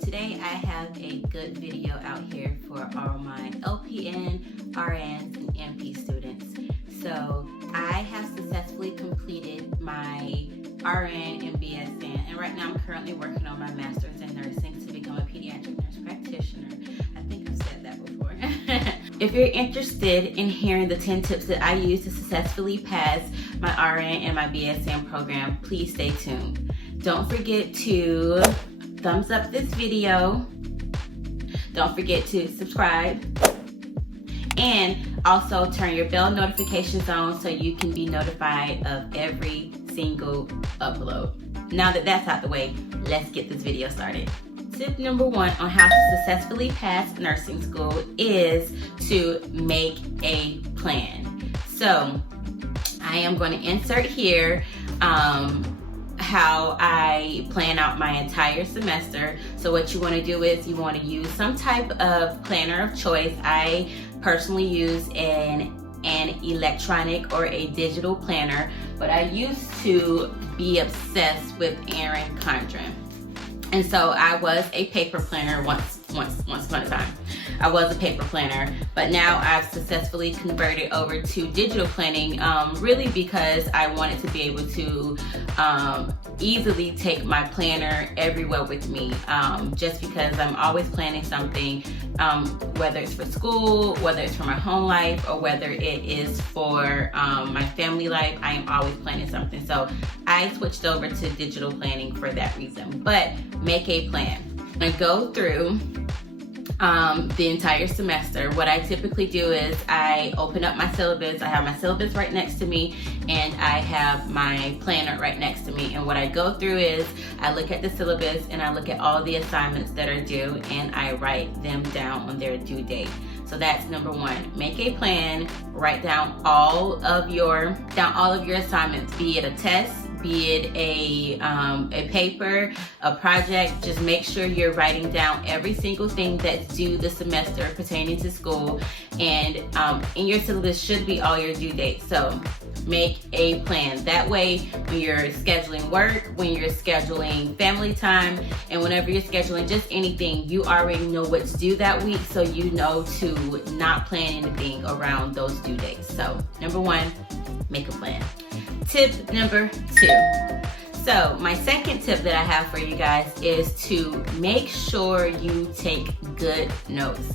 today I have a good video out here for all my LPN, RNs, and NP students. So I have successfully completed my RN and BSN, and right now I'm currently working on my master's in nursing to become a pediatric nurse practitioner. I think I've said that before. If you're interested in hearing the 10 tips that I use to successfully pass my RN and my BSN program, please stay tuned. Don't forget to thumbs up this video. Don't forget to subscribe. And also turn your bell notifications on so you can be notified of every single upload. Now that that's out the way, let's get this video started. Tip number 1 on how to successfully pass nursing school is to make a plan. So I am going to insert here how I plan out my entire semester. So what you want to do is you want to use some type of planner of choice. I personally use an electronic or a digital planner, but I used to be obsessed with Erin Condren. And so I was a paper planner once upon a time. I was a paper planner, but now I've successfully converted over to digital planning, really because I wanted to be able to easily take my planner everywhere with me, just because I'm always planning something, whether it's for school, whether it's for my home life, or whether it is for my family life. I am always planning something. So I switched over to digital planning for that reason. But make a plan. I go through the entire semester. What I typically do is I open up my syllabus. I have my syllabus right next to me, and I have my planner right next to me. And what I go through is I look at the syllabus and I look at all the assignments that are due, and I write them down on their due date. So that's number 1. Make a plan. Write down all of your assignments, be it a test, be it a paper, a project. Just make sure you're writing down every single thing that's due this semester pertaining to school, and in your syllabus should be all your due dates. So make a plan. That way, when you're scheduling work, when you're scheduling family time, and whenever you're scheduling just anything, you already know what's due that week, so you know to not plan anything around those due dates. So number 1, make a plan. Tip number 2. So my second tip that I have for you guys is to make sure you take good notes.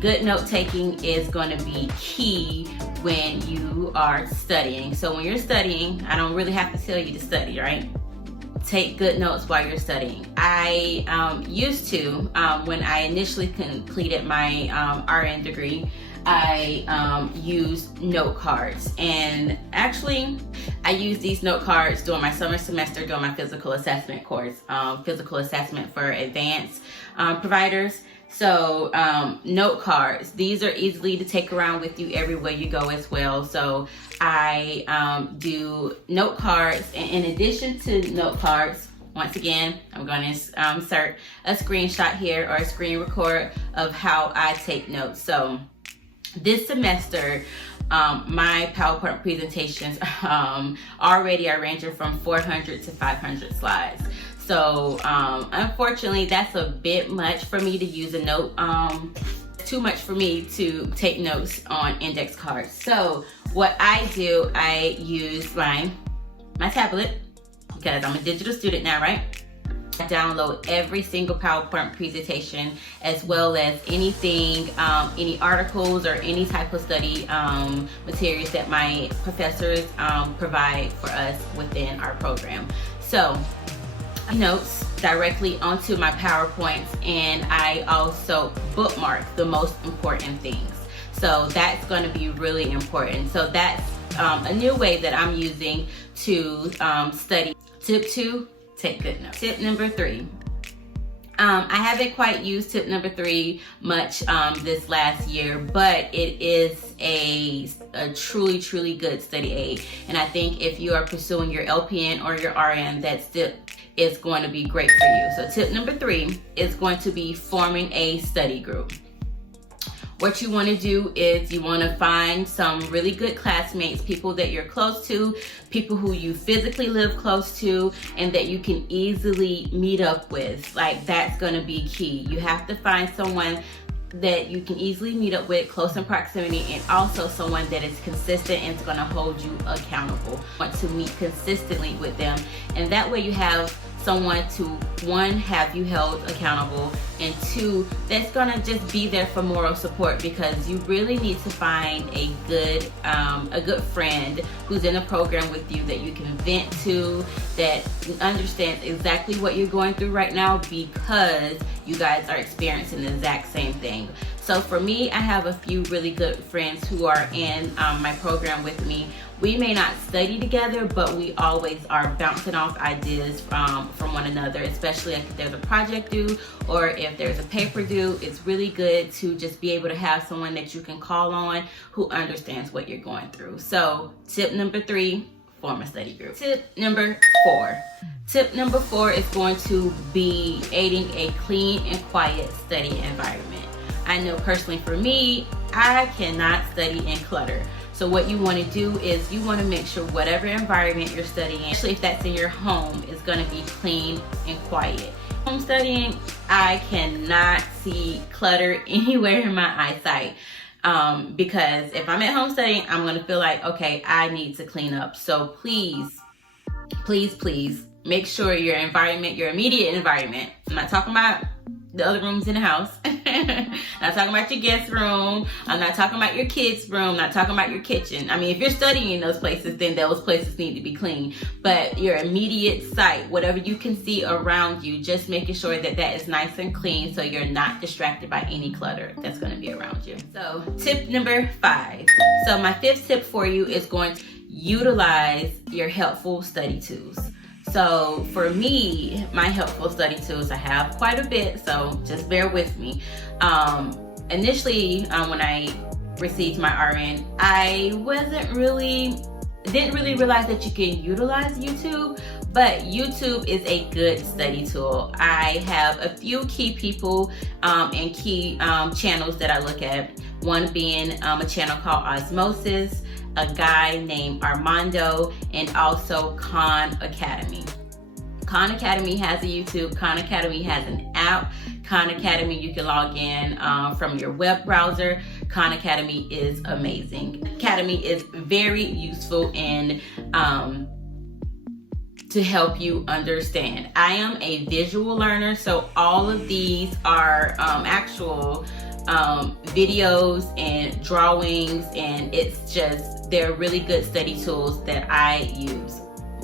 Good note taking is going to be key when you are studying. So when you're studying, I don't really have to tell you to study, right? Take good notes while you're studying. I used to, when I initially completed my RN degree, I used note cards, and actually I used these note cards during my summer semester during my physical assessment course, physical assessment for advanced providers. So note cards, these are easily to take around with you everywhere you go as well. So I do note cards, and in addition to note cards, once again, I'm going to insert a screenshot here or a screen record of how I take notes. So this semester, my PowerPoint presentations already are ranging from 400 to 500 slides. So unfortunately, that's a bit much for me to use a note, too much for me to take notes on index cards. So what I do, I use my tablet, because I'm a digital student now, right? I download every single PowerPoint presentation, as well as anything, any articles or any type of study materials that my professors provide for us within our program. So notes directly onto my PowerPoints, and I also bookmark the most important things. So that's going to be really important. So that's a new way that I'm using to study. Tip 2. Take good notes. Tip number 3. I haven't quite used tip number 3 much this last year, but it is a truly good study aid. And I think if you are pursuing your LPN or your RN, that tip is going to be great for you. So tip number 3 is going to be forming a study group. What you want to do is you want to find some really good classmates, people that you're close to, people who you physically live close to, and that you can easily meet up with. Like, that's going to be key. You have to find someone that you can easily meet up with, close in proximity, and also someone that is consistent and is going to hold you accountable. Want to meet consistently with them, and that way you have someone to, one, have you held accountable, and two, that's gonna just be there for moral support, because you really need to find a good friend who's in a program with you that you can vent to, that understands exactly what you're going through right now, because you guys are experiencing the exact same thing. So for me, I have a few really good friends who are in my program with me. We may not study together, but we always are bouncing off ideas from one another, especially if there's a project due or if there's a paper due. It's really good to just be able to have someone that you can call on who understands what you're going through. So tip number 3, form a study group. Tip number 4. Tip number 4 is going to be aiding a clean and quiet study environment. I know personally for me, I cannot study in clutter. So what you want to do is you want to make sure whatever environment you're studying, especially if that's in your home, is going to be clean and quiet. Home studying, I cannot see clutter anywhere in my eyesight. Because if I'm at home studying, I'm going to feel like, okay, I need to clean up. So please, please, please make sure your environment, your immediate environment, I'm not talking about the other rooms in the house. I'm not talking about your guest room. I'm not talking about your kids' room. I'm not talking about your kitchen. I mean, if you're studying in those places, then those places need to be clean. But your immediate site, whatever you can see around you, just making sure that that is nice and clean so you're not distracted by any clutter that's going to be around you. So tip number 5. So my 5th tip for you is going to utilize your helpful study tools. So for me, my helpful study tools, I have quite a bit, so just bear with me. Initially, when I received my RN, I didn't really realize that you can utilize YouTube, but YouTube is a good study tool. I have a few key people and key channels that I look at. One being a channel called Osmosis, a guy named Armando, and also Khan Academy. Khan Academy has a YouTube. Khan Academy has an app. Khan Academy, you can log in from your web browser. Khan Academy is amazing. Academy is very useful in to help you understand. I am a visual learner, so all of these are actual videos and drawings, and it's just, they're really good study tools that I use.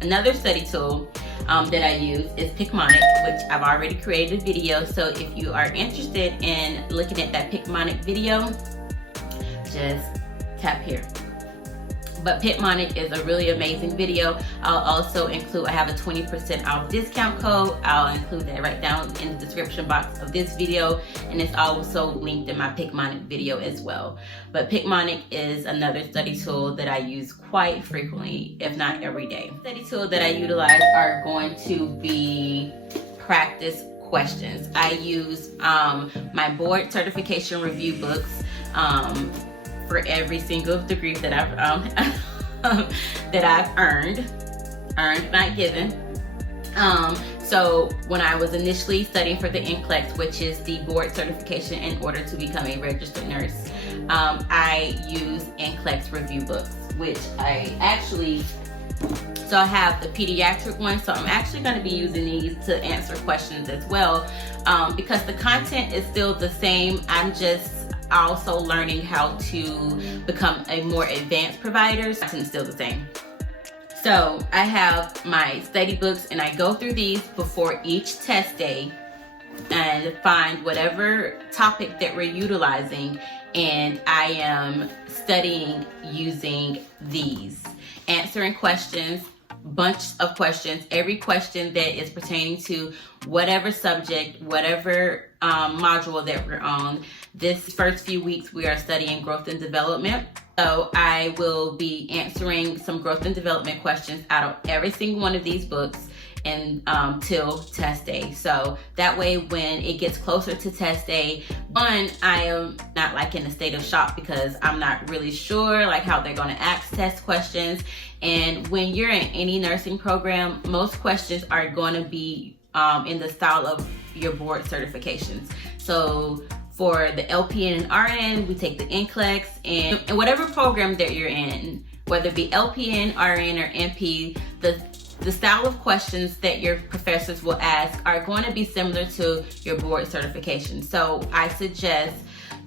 Another study tool that I use is Picmonic, which I've already created a video. So if you are interested in looking at that Picmonic video, just tap here. But Picmonic is a really amazing video. I'll also include, I have a 20% off discount code. I'll include that right down in the description box of this video. And it's also linked in my Picmonic video as well. But Picmonic is another study tool that I use quite frequently, if not every day. Study tool that I utilize are going to be practice questions. I use my board certification review books for every single degree that I've earned, not given. So when I was initially studying for the NCLEX, which is the board certification in order to become a registered nurse, I use NCLEX review books, which I have the pediatric one, so I'm actually going to be using these to answer questions as well, because the content is still the same. I'm just also learning how to become a more advanced provider. So it's still the same. So I have my study books, and I go through these before each test day and find whatever topic that we're utilizing, and I am studying using these, answering questions, bunch of questions, every question that is pertaining to whatever subject, whatever module that we're on. This first few weeks we are studying growth and development. So I will be answering some growth and development questions out of every single one of these books. and till test day. So that way when it gets closer to test day, one, I am not like in a state of shock because I'm not really sure like how they're going to ask test questions. And when you're in any nursing program, most questions are going to be in the style of your board certifications. So for the LPN and RN, we take the NCLEX, and whatever program that you're in, whether it be LPN, RN, or NP, the style of questions that your professors will ask are going to be similar to your board certification. So I suggest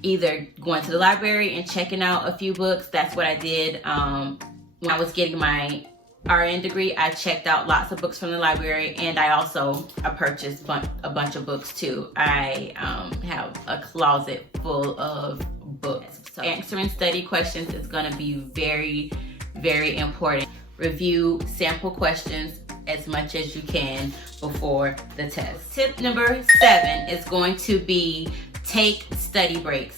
either going to the library and checking out a few books. That's what I did when I was getting my RN degree. I checked out lots of books from the library, and I purchased a bunch of books too. I have a closet full of books. So answering study questions is going to be very, very important. Review sample questions as much as you can before the test. Tip number 7 is going to be take study breaks.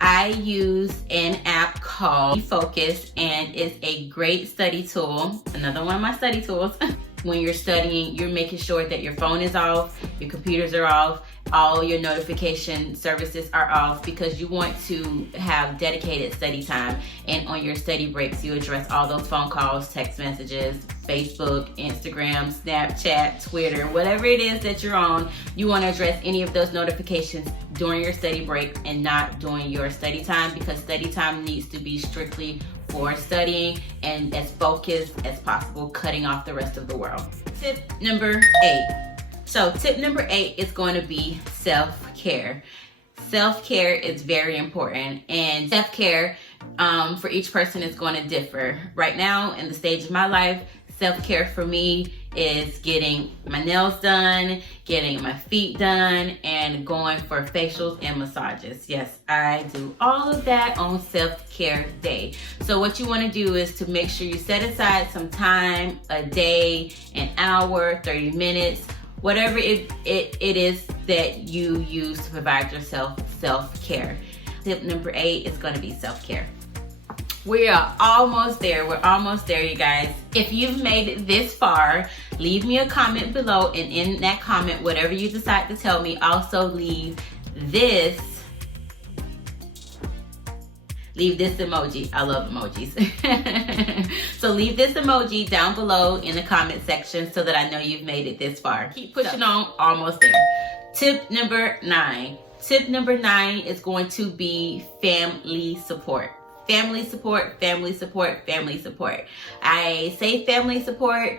I use an app called Focus, and it's a great study tool. Another one of my study tools. When you're studying, you're making sure that your phone is off, your computers are off, all your notification services are off, because you want to have dedicated study time. And on your study breaks, you address all those phone calls, text messages, Facebook, Instagram, Snapchat, Twitter, whatever it is that you're on. You want to address any of those notifications during your study break and not during your study time, because study time needs to be strictly for studying and as focused as possible, cutting off the rest of the world. Tip number 8. So tip number 8 is going to be self-care. Self-care is very important, and self-care for each person is going to differ. Right now, in the stage of my life, self-care for me is getting my nails done, getting my feet done, and going for facials and massages. Yes, I do all of that on self-care day. So what you want to do is to make sure you set aside some time, a day, an hour, 30 minutes, whatever it is that you use to provide yourself self-care. Tip number 8 is going to be self-care. We are almost there. We're almost there, you guys. If you've made it this far, leave me a comment below, and in that comment, whatever you decide to tell me, also leave this emoji. I love emojis. So leave this emoji down below in the comment section so that I know you've made it this far. Keep pushing on, almost there. Tip number 9. Tip number 9 is going to be family support. Family support, family support, family support. I say family support.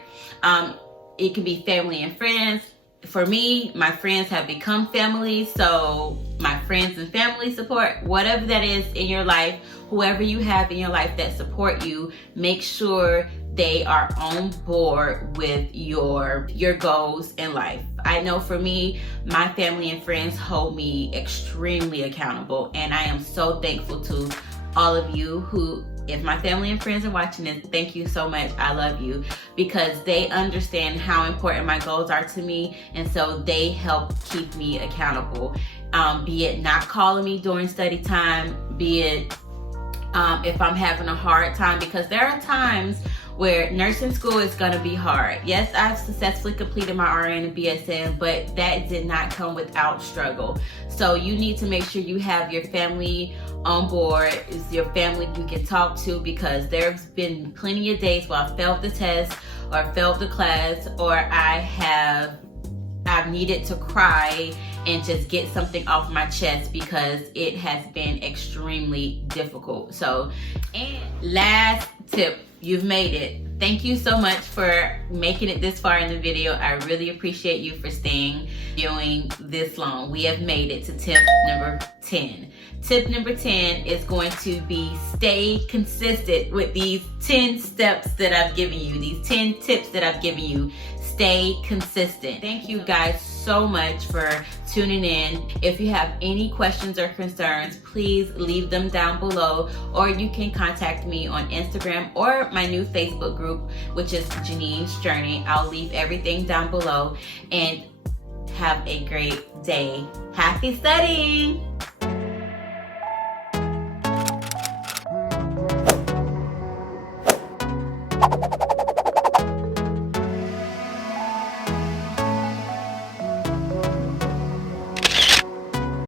It can be family and friends. For me, my friends have become family, so my friends and family support, whatever that is in your life, whoever you have in your life that support you, make sure they are on board with your goals in life. I know for me, my family and friends hold me extremely accountable, and I am so thankful to all of you who, if my family and friends are watching this, thank you so much. I love you, because they understand how important my goals are to me, and so they help keep me accountable. Be it not calling me during study time, be it if I'm having a hard time, because there are times where nursing school is going to be hard. Yes, I've successfully completed my RN and BSN, but that did not come without struggle. So you need to make sure you have your family on board, is your family you can talk to, because there's been plenty of days where I failed the test or failed the class, or I've needed to cry and just get something off my chest because it has been extremely difficult. So, and last tip, you've made it. Thank you so much for making it this far in the video. I really appreciate you for staying viewing this long. We have made it to tip number 10. Tip number 10 is going to be stay consistent with these 10 steps that I've given you, these 10 tips that I've given you. Stay consistent. Thank you guys so much for tuning in. If you have any questions or concerns, please leave them down below, or you can contact me on Instagram or my new Facebook group, which is Jenean's Journey. I'll leave everything down below, and have a great day. Happy studying!